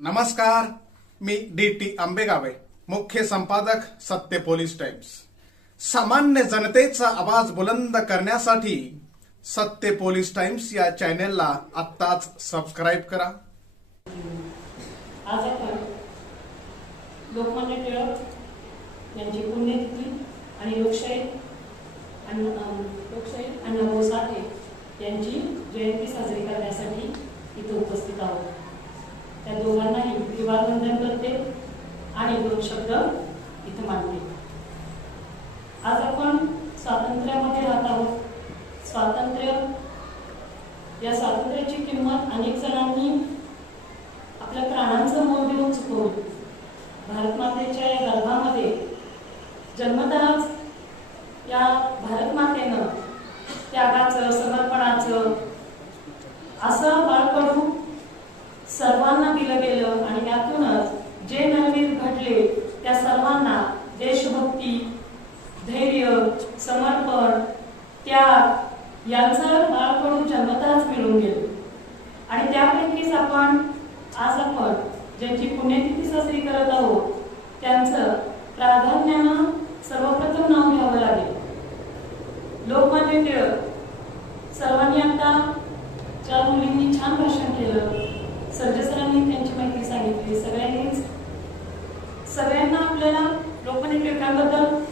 नमस्कार मी D T आंबेगावे मुख्य संपादक सत्य पोलीस टाइम्स. सामान्य जनतेचा आवाज बुलंद करण्यासाठी सत्य पोलीस टाइम्स या चॅनेलला आत्ताच सबस्क्राईब करा. आज आपण लोकमान्य टिळक यांची पुण्यतिथी आणि लोकशाही अण्णा अं, लोकशाही अण्णाभाऊ साठे यांची जयंती साजरी करण्यासाठी इथं उपस्थित आहोत. त्या दोघांनाही आणि दोन शब्द इथे मांडले. आज आपण स्वातंत्र्यामध्ये राहत आहोत. स्वातंत्र्य या स्वातंत्र्याची किंमत अनेक जणांनी आपल्या प्राणांचं मोल देऊन चुकवलं. भारत मातेच्या या गर्भामध्ये जन्मतःच या भारत मातेनं त्यागाचं समर्पणाचं असं बाळकडू सर्वांना दिलं गेलं आणि त्यातूनच जे नववीर घडले त्या सर्वांना देशभक्ती धैर्य समर्पण त्याग यांचं बाळकडून जन्मतःच मिळून गेलं. आणि त्यापैकीच आपण आज आपण ज्यांची पुण्यतिथी साजरी करत आहोत त्यांचं प्राधान्यानं सर्वप्रथम नाव घ्यावं लागेल. लोकमान्य टिळक. सर्वांनी आता चार मुलींनी छान भाषण केलं सर्जे सरांनी त्यांची माहिती सांगितली सगळ्यांनीच. सगळ्यांना आपल्याला लोकमान्य टिळकांबद्दल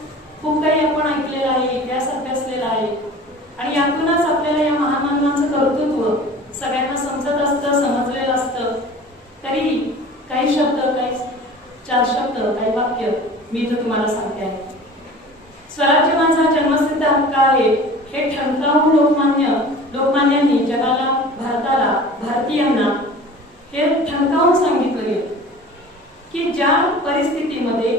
खूप काही आपण ऐकलेलं आहे इतिहास अभ्यासलेला आहे. आणि यातूनच आपल्याला या महामानवांचं कर्तृत्व सगळ्यांना समजत असतं समजलेलं असतं. तरीही काही शब्द काही चार शब्द काही वाक्य मी इथं तुम्हाला सांगते. आहे स्वराज्य माझा जन्मसिद्ध हक्क आहे. हे ठणकावून लोकमान्य लोकमान्यांनी जगाला भारताला भारतीयांना हे ठणकावून सांगितलं गेलं की ज्या परिस्थितीमध्ये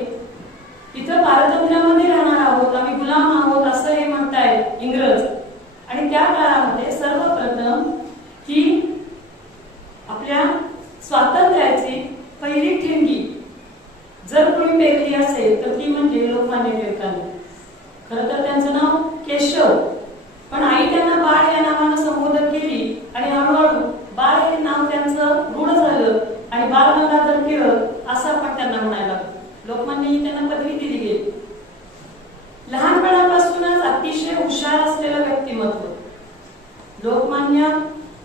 इथं पारतंत्र्यामध्ये राहणार आहोत आम्ही गुलाम आहोत असं हे म्हणतायत इंग्रज आणि त्या काळामध्ये सर्वप्रथम ही आपल्या स्वातंत्र्याची पहिली ठिणगी जर कोणी पेरली असेल तर ती म्हणजे लोकमान्य टिळकांनी. खरं तर त्यांचं नाव केशव. पण आई त्यांना बाळ या नावानं संबोधन केली आणि हळूहळू बाळ हे नाव त्यांचं रूढ झालं आणि बाळ गंगाधर टिळक असं आपण त्यांना म्हणायला लागलो. लोकमान्यही त्यांना पदवी दिली गेली लहानपणापासूनच अतिशय हुशार असलेलं व्यक्तिमत्व लोकमान्य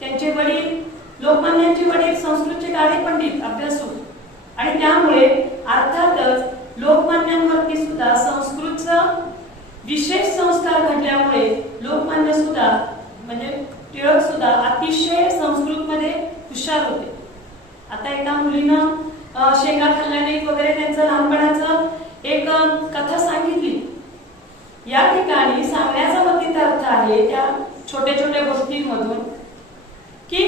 त्यांचे वडील लोकमान्यांचे वडील संस्कृतचे गाडे पंडित अभ्यासू आणि त्यामुळे अर्थातच लोकमान्यांवरती सुद्धा संस्कृतचं विशेष संस्कार घडल्यामुळे लोकमान्य सुद्धा म्हणजे टिळक सुद्धा अतिशय संस्कृतमध्ये हुशार होते. आता एका मुलीनं शेंगा खाल्ल्याने वगैरे त्यांचं लहानपणाचं एक कथा सांगितली. या ठिकाणी सांगण्याचा वतीत अर्थ आहे त्या छोट्या छोट्या गोष्टींमधून की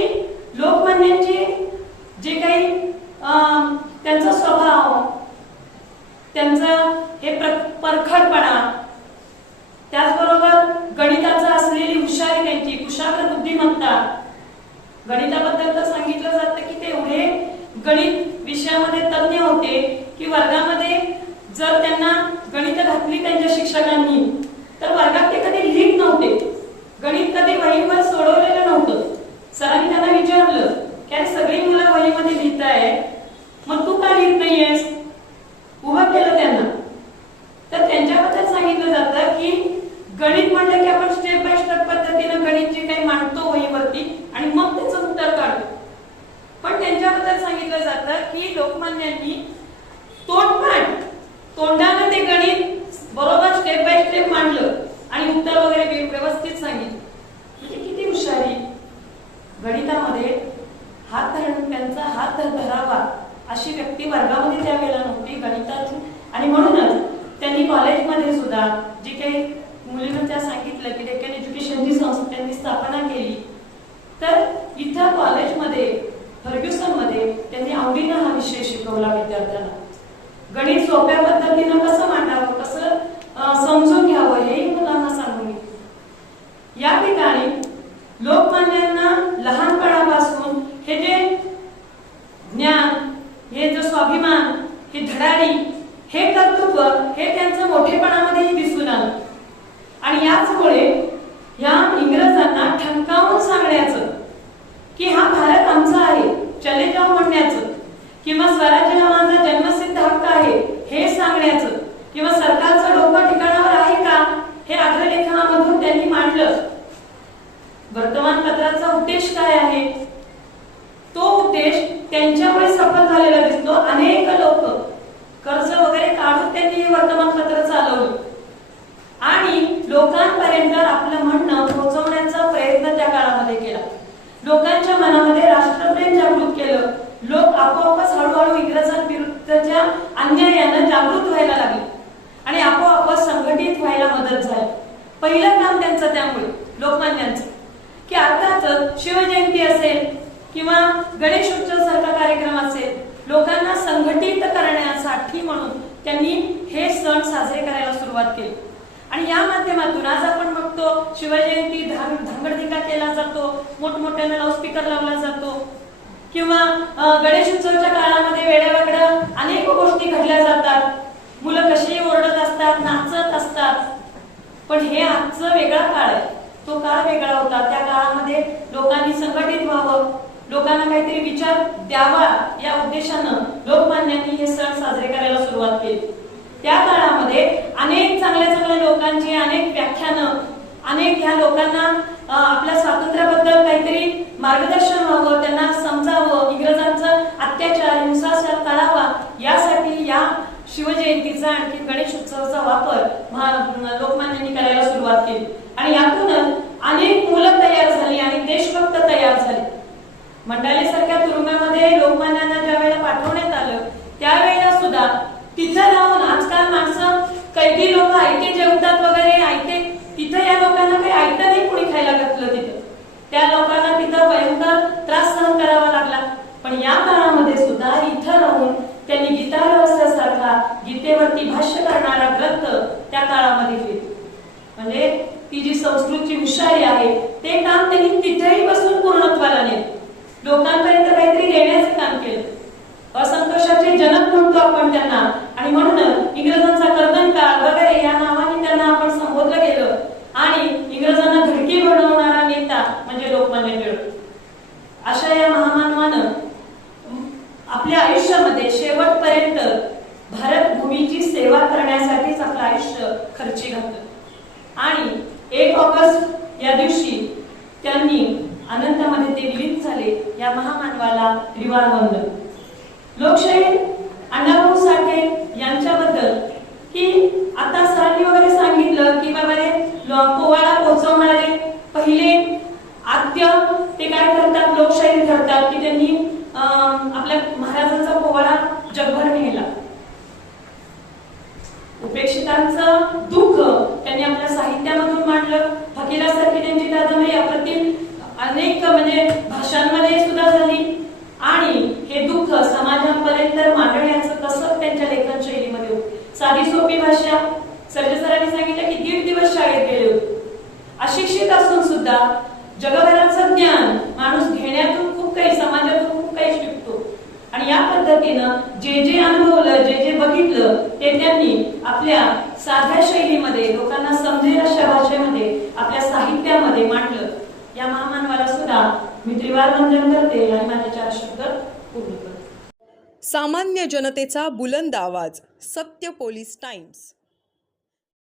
लोकमान्यांचे जे काही अं, त्यांचा स्वभाव त्यांचं हे प्र- परखडपणा. त्याचबरोबर गणिताचा असलेली हुशारी त्यांची कुशाग्र बुद्धिमत्ता गणिताबद्दल तर सांगितलं जातं की ते एवढे गणित विषयामध्ये तज्ञ होते की वर्गामध्ये जर त्यांना गणित घातली त्यांच्या शिक्षकांनी तर वर्गात ते कधी लिहित नव्हते गणित कधी वहीवर सोडवलेलं नव्हतं सरांनी त्यांना विचारलं की अरे सगळी मुलं वहीमध्ये लिहिताय मग तू का लिहित नाहीयेस उभं केलं त्यांना तर त्यांच्याबद्दल सांगितलं जातं की गणित म्हणलं की आपण स्टेप बाय स्टेप पद्धतीनं गणित जे काही मांडतो वहीवरती आणि मग त्याचं उत्तर काढतो. पण त्यांच्याबद्दल सांगितलं जातं की लोकमान्यांनी तोंडपाठ तोंडानं ते गणित बरोबर स्टेप बाय स्टेप मांडलं आणि उत्तर वगैरे व्यवस्थित सांगितलं. म्हणजे किती हुशारी. गणितामध्ये हात धरण त्यांचा हात धरावा अशी व्यक्ती वर्गामध्ये त्यावेळेला नव्हती गणितात. आणि म्हणूनच त्यांनी कॉलेजमध्ये सुद्धा जी काही मुलीनं त्या सांगितलं की डेक्कन एज्युकेशनची संस्था त्यांनी स्थापना केली. तर इथं कॉलेजमध्ये फर्ग्युसनमध्ये त्यांनी आवडीनं हा विषय शिकवला विद्यार्थ्यांना. गणित सोप्या पद्धतीनं कसं मांडावं? चले म्हणण्याचं. किंवा स्वराज्य हा माझा जन्मसिद्ध हक्क आहे हे सांगण्याचं. किंवा सरकारचं डोकं ठिकाणावर आहे का हे अग्रलेखनामधून त्यांनी मांडलं. वर्तमानपत्राचा उद्देश काय आहे? तो उद्देश त्यांच्यामुळे सफल झालेला दिसतो. अनेक लोक कर्ज वगैरे काढून त्यांनी हे वर्तमानपत्र चालवलं. आणि लोकांपर्यंत आपलं म्हणणं लोक आपोआपच हळूहळू इंग्रजांविरुद्धच्या अन्यायानं जागृत व्हायला लागले. आणि आपोआपच संघटित व्हायला मदत झाली. पहिलं काम त्यांचं त्यामुळे लोकमान्यांचं. की अर्थातच शिवजयंती असेल किंवा गणेश उत्सव सारखा कार्यक्रम असेल लोकांना संघटित करण्यासाठी म्हणून त्यांनी हे सण साजरे करायला सुरुवात केली. आणि या माध्यमातून आज आपण बघतो शिवजयंती धांग- धांगडधिंगा केला जातो मोठमोठ्याने लाऊडस्पीकर लावला जातो किंवा गणेश उत्सवाच्या काळामध्ये वेड्यावाकड्या अनेक गोष्टी घडल्या जातात. मुलं कशी ओरडत असतात नाचत असतात. पण हे आजचं वेगळा काळ आहे. तो काळ वेगळा होता. त्या काळामध्ये लोकांनी संघटित व्हावं. लोकांना काहीतरी विचार द्यावा या उद्देशानं लोकमान्यांनी हे सण साजरे करायला सुरुवात केली. त्या काळामध्ये अनेक चांगल्या चांगल्या लोकांची अनेक व्याख्यानं अनेक ह्या लोकांना आपल्या स्वातंत्र्याबद्दल काहीतरी मार्गदर्शन व्हावं त्यांना समजावं इंग्रजांचा अत्याचार हिंसाचार टाळावा यासाठी या शिवजयंतीचा आणखी गणेश उत्सवाचा वापर महा- लोकमान्यांनी करायला सुरुवात केली. आणि यातूनच अनेक मुलं तयार झाली आणि देशभक्त तयार झाले. मंडालेसारख्या तुरुंगामध्ये लोकमान्यांना ज्या वेळेला पाठवण्यात आलं त्यावेळेला सुद्धा तिथं राहून आजकाल माणसं कैदी लोक ऐके जेवतात वगैरे ऐके तिथं या लोकांना काही ऐकलं नाही कोणी खायला घातलं तिथं. त्या लोकांना तिथं भयंकर त्रास सहन करावा लागला. पण या काळामध्ये सुद्धा इथं राहून त्यांनी गीता गीताव्यवस्थेसारखा गीतेवरती भाष्य करणारा ग्रंथ त्या काळामध्ये लिहिला. म्हणजे ती जी संस्कृतची हुशारी आहे ते काम त्यांनी तिथेही बसून पूर्णत्वाला नेत लोकांपर्यंत काहीतरी देण्याचं काम केलं. असंतोषाचे जनक म्हणतो आपण त्यांना. आणि म्हणून इंग्रजांचा कर्दनकाळ वगैरे या नावाने त्यांना आपण संबोधलं गेलं आणि इंग्रजांना धडकी बनवणारा नेता म्हणजे लोकमान्य टिळक अशा या महामानवानं आपल्या आयुष्यामध्ये शेवटपर्यंत भारत भूमीची सेवा करण्यासाठीच आपलं आयुष्य खर्ची घातलं. आणि एक ऑगस्ट या दिवशी त्यांनी अनंतामध्ये ते विलीन झाले या महामानवाला त्रिवार वंदन लोकशाही अण्णाभाऊ साठे यांच्याबद्दल की आता सरांनी वगैरे सांगितलं की बाबा रे लो- पोवाडा पोहोचवणारे पहिले आद्य ते काय करतात लोकशाही करतात की त्यांनी आपल्या महाराजांचा पोवाडा जगभर नेला. उपेक्षितांचं दुःख त्यांनी आपल्या साहित्यामधून मांडलं. फकीरासारखी त्यांची कादंबरी अप्रतिम अनेक म्हणजे भाषांमध्ये सुद्धा झाली. आणि हे दुःख समाजापर्यंत मांडण्याचं कसं त्यांच्या लेखन शैलीमध्ये साधी सोपी भाषा. सर्जसरांनी सांगितलं की दीड दिवस शाळेत गेले होते. अशिक्षित असून सुद्धा जगभराचं ज्ञान माणूस घेण्यातून काही समाजातून खूप काही शिकतो. आणि या पद्धतीनं जे जे अनुभवलं जे जे बघितलं ते त्यांनी आपल्या साध्या शैलीमध्ये लोकांना समजेल अशा भाषेमध्ये आपल्या साहित्यामध्ये मांडलं. या महामानवाला सुद्धा मी त्रिवार वंदन करते आणि माझे चार शब्द पूर्ण करते. सामान्य जनतेचा बुलंद आवाज सत्य पोलीस टाइम्स.